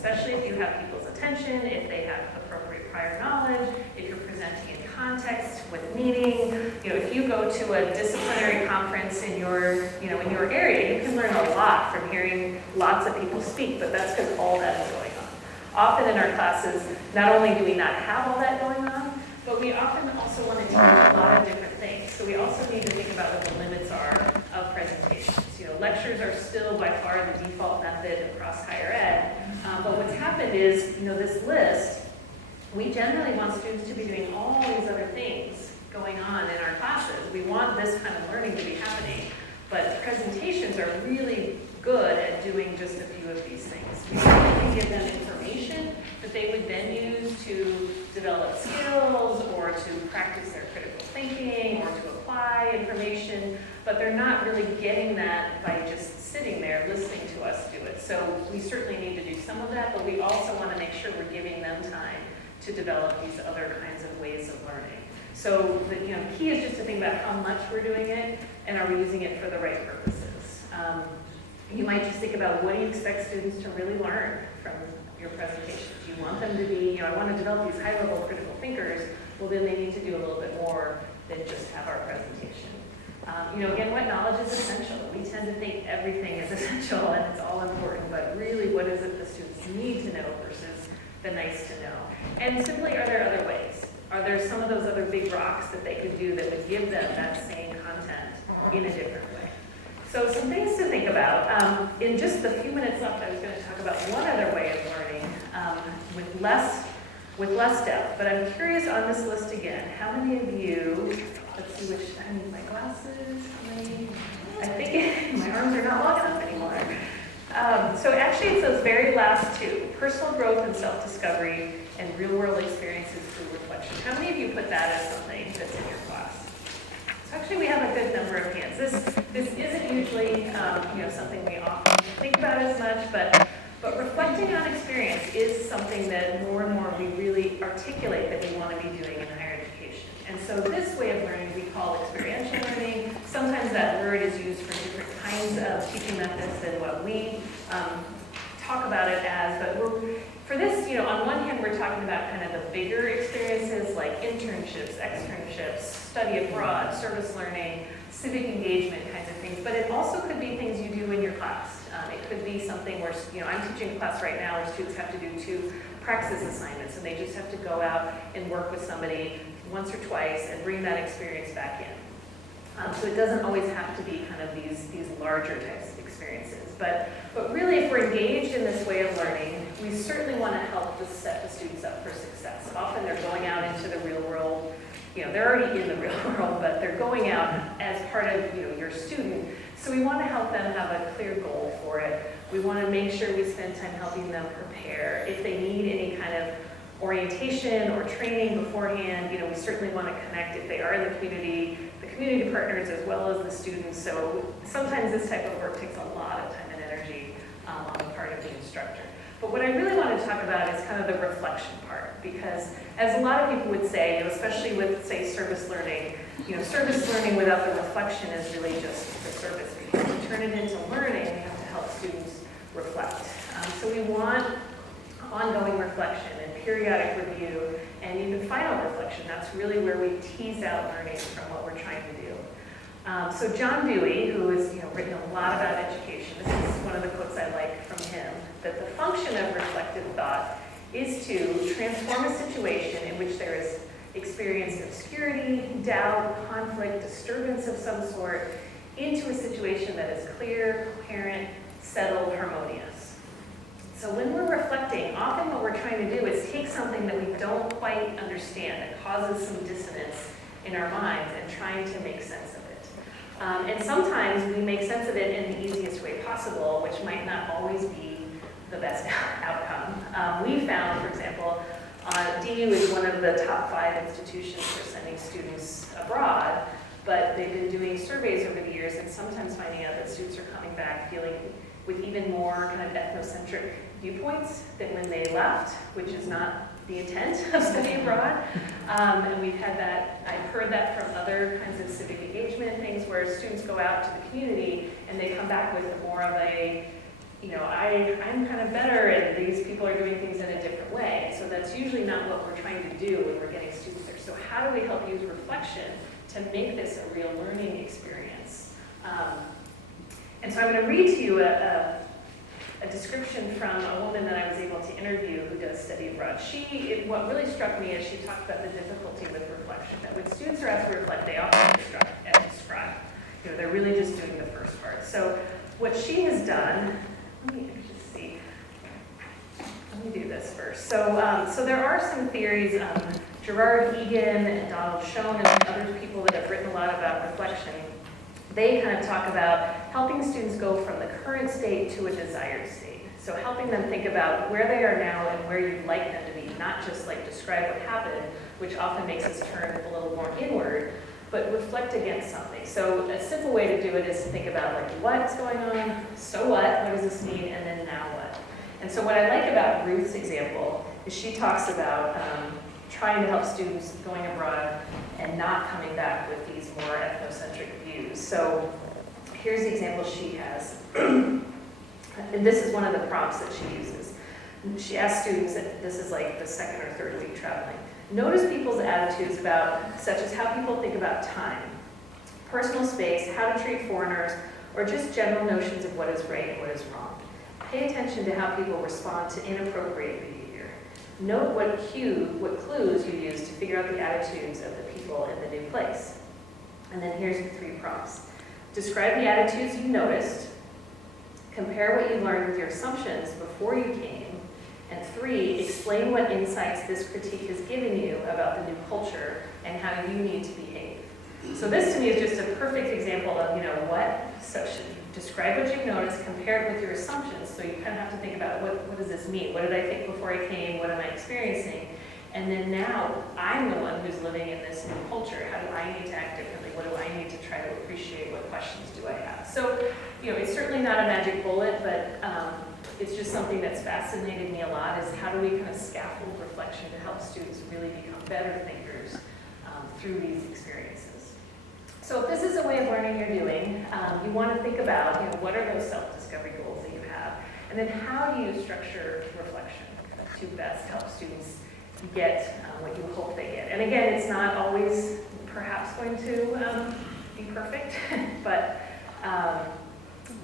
especially if you have people's attention, if they have appropriate prior knowledge, if you're presenting in context with meaning. If you go to a disciplinary conference in your area, you can learn a lot from hearing lots of people speak, but that's because all that is going on. Often in our classes, not only do we not have all that going on, but we often also want to teach a lot of different things. So we also need to think about what the limits are of presentations. Lectures are still by far the default method across higher ed, but what's happened is, this list, we generally want students to be doing all these other things going on in our classes. We want this kind of learning to be happening, but presentations are really good at doing just a few of these things. We can give them information that they would then use to develop skills or to practice their critical thinking or to apply information, but they're not really getting that by just sitting there listening to us do it. So we certainly need to do some of that, but we also want to make sure we're giving them time to develop these other kinds of ways of learning. So the key is just to think about how much we're doing it and are we using it for the right purposes. You might just think about, what do you expect students to really learn from your presentations? Do you want them to be, I want to develop these high-level critical thinkers, well then they need to do a little bit more than just have our presentation. Again, what knowledge is essential? We tend to think everything is essential and it's all important, but really what is it the students need to know versus the nice to know? And simply, are there other ways? Are there some of those other big rocks that they could do that would give them that same content in a different way? So some things to think about. In just the few minutes left, I was going to talk about one other way of learning with less depth. But I'm curious on this list again, how many of you, let's see which, I need my glasses, how many? I think my arms are not long enough anymore. So actually it's those very last two, personal growth and self-discovery and real-world experiences through reflection. How many of you put that as something that's in your class? So actually we have a good number of hands. This isn't usually something we often think about as much, but reflecting on experience is something that more and more we really articulate that we want to be doing in higher education. And so this way of learning we call experiential learning. Sometimes that word is used for different kinds of teaching methods than what we talk about it as, but for this, on one hand, we're talking about kind of the bigger experiences like internships, externships, study abroad, service learning, civic engagement kinds of things, but it also could be things you do in your class. It could be something where, I'm teaching a class right now where students have to do 2 praxis assignments, and they just have to go out and work with somebody once or twice and bring that experience back in. So it doesn't always have to be kind of these larger types of experiences. But really, if we're engaged in this way of learning, we certainly want to help to set the students up for success. Often they're going out into the real world. They're already in the real world, but they're going out as part of your student. So we want to help them have a clear goal for it. We want to make sure we spend time helping them prepare. If they need any kind of orientation or training beforehand, we certainly want to connect if they are in the community partners as well as the students. So sometimes this type of work takes a lot of time and energy on the part of the instructor. But what I really want to talk about is kind of the reflection part, because as a lot of people would say, especially with, say, service learning, service learning without the reflection is really just the service. Because to turn it into learning, we have to help students reflect. So we want ongoing reflection and periodic review and even final reflection. That's really where we tease out learning from what we're trying to do. So John Dewey, who has written a lot about education, this is one of the quotes I like from him, that the function of reflective thought is to transform a situation in which there is experienced obscurity, doubt, conflict, disturbance of some sort, into a situation that is clear, coherent, settled, harmonious. So when we're reflecting, often what we're trying to do is take something that we don't quite understand, that causes some dissonance in our minds, and trying to make sense of it. And sometimes we make sense of it in the easiest way possible, which might not always be the best outcome. We found, for example, DU is one of the top 5 institutions for sending students abroad, but they've been doing surveys over the years and sometimes finding out that students are coming back feeling with even more kind of ethnocentric viewpoints than when they left, which is not the intent of studying abroad. And we've had that, I've heard that from other kinds of civic engagement things where students go out to the community and they come back with more of a I'm kind of better and these people are doing things in a different way. So that's usually not what we're trying to do when we're getting students there. So how do we help use reflection to make this a real learning experience? And so I'm going to read to you a description from a woman that I was able to interview who does study abroad. What really struck me is she talked about the difficulty with reflection, that when students are asked to reflect, they often describe. They're really just doing the first part. So what she has done, let me just see. Let me do this first. So there are some theories. Gerard Egan and Donald Schoen and other people that have written a lot about reflection, they kind of talk about helping students go from the current state to a desired state. So helping them think about where they are now and where you'd like them to be, not just like describe what happened, which often makes us turn a little more inward, but reflect against something. So a simple way to do it is to think about like what's going on, so what does this mean, and then now what? And so what I like about Ruth's example is she talks about trying to help students going abroad and not coming back with these more ethnocentric views. So here's the example she has. And this is one of the prompts that she uses. She asks students, this is like the second or third week traveling, notice people's attitudes about, such as how people think about time, personal space, how to treat foreigners, or just general notions of what is right and what is wrong. Pay attention to how people respond to inappropriate behavior. Note what clues you use to figure out the attitudes of the people in the new place. And then here's the 3 prompts. Describe the attitudes you noticed. Compare what you learned with your assumptions before you came. And 3, explain what insights this critique has given you about the new culture and how you need to behave. So this to me is just a perfect example of, so describe what you've noticed, compare it with your assumptions. So you kind of have to think about what does this mean? What did I think before I came? What am I experiencing? And then now I'm the one who's living in this new culture. How do I need to act differently? What do I need to try to appreciate? What questions do I have? So, it's certainly not a magic bullet, but it's just something that's fascinated me a lot is how do we kind of scaffold reflection to help students really become better thinkers through these experiences. So if this is a way of learning you're doing, you want to think about, what are those self-discovery goals that you have? And then how do you structure reflection to best help students get what you hope they get? And again, it's not always perhaps going to be perfect, but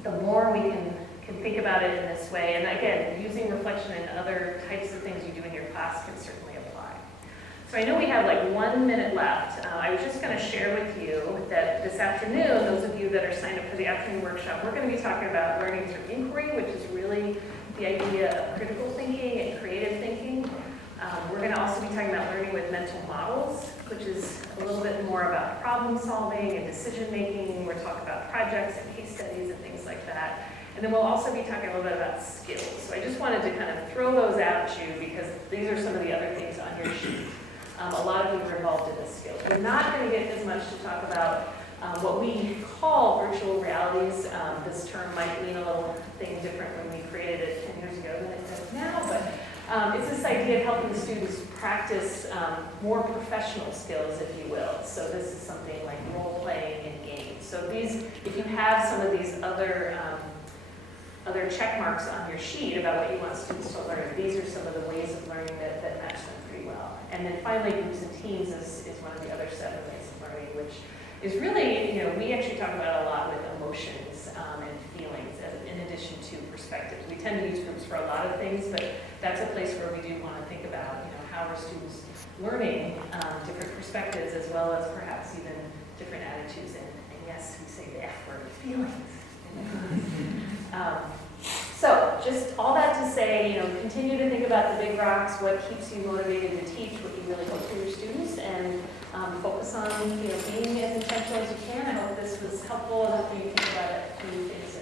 the more we can think about it in this way, and again, using reflection in other types of things you do in your class can certainly apply. So I know we have like 1 minute left. I was just going to share with you that this afternoon, those of you that are signed up for the afternoon workshop, we're going to be talking about learning through inquiry, which is really the idea of critical thinking and creative thinking. We're going to also be talking about learning with mental models, which is a little bit more about problem solving and decision making. We're talking about projects and case studies and things like that. And then we'll also be talking a little bit about skills. So I just wanted to kind of throw those out at you because these are some of the other things on your sheet. A lot of you are involved in this skills. We're not going to get as much to talk about what we call virtual realities. This term might mean a little thing different when we created it 10 years ago than it does now, but it's this idea of helping the students practice more professional skills, if you will. So this is something like role-playing and games. So these, if you have some of these other check marks on your sheet about what you want students to learn, these are some of the ways of learning that match them pretty well. And then finally, groups and teams is one of the other 7 ways of learning, which is really, we actually talk about a lot with emotions and feelings in addition to perspectives. We tend to use groups for a lot of things, but that's a place where we do want to think about, how are students learning different perspectives as well as perhaps even different attitudes. And yes, we say the F word, feelings. So just all that to say, continue to think about the big rocks, what keeps you motivated to teach, what you really hope for your students, and focus on being as intentional as you can. I hope this was helpful and helping you think about it through things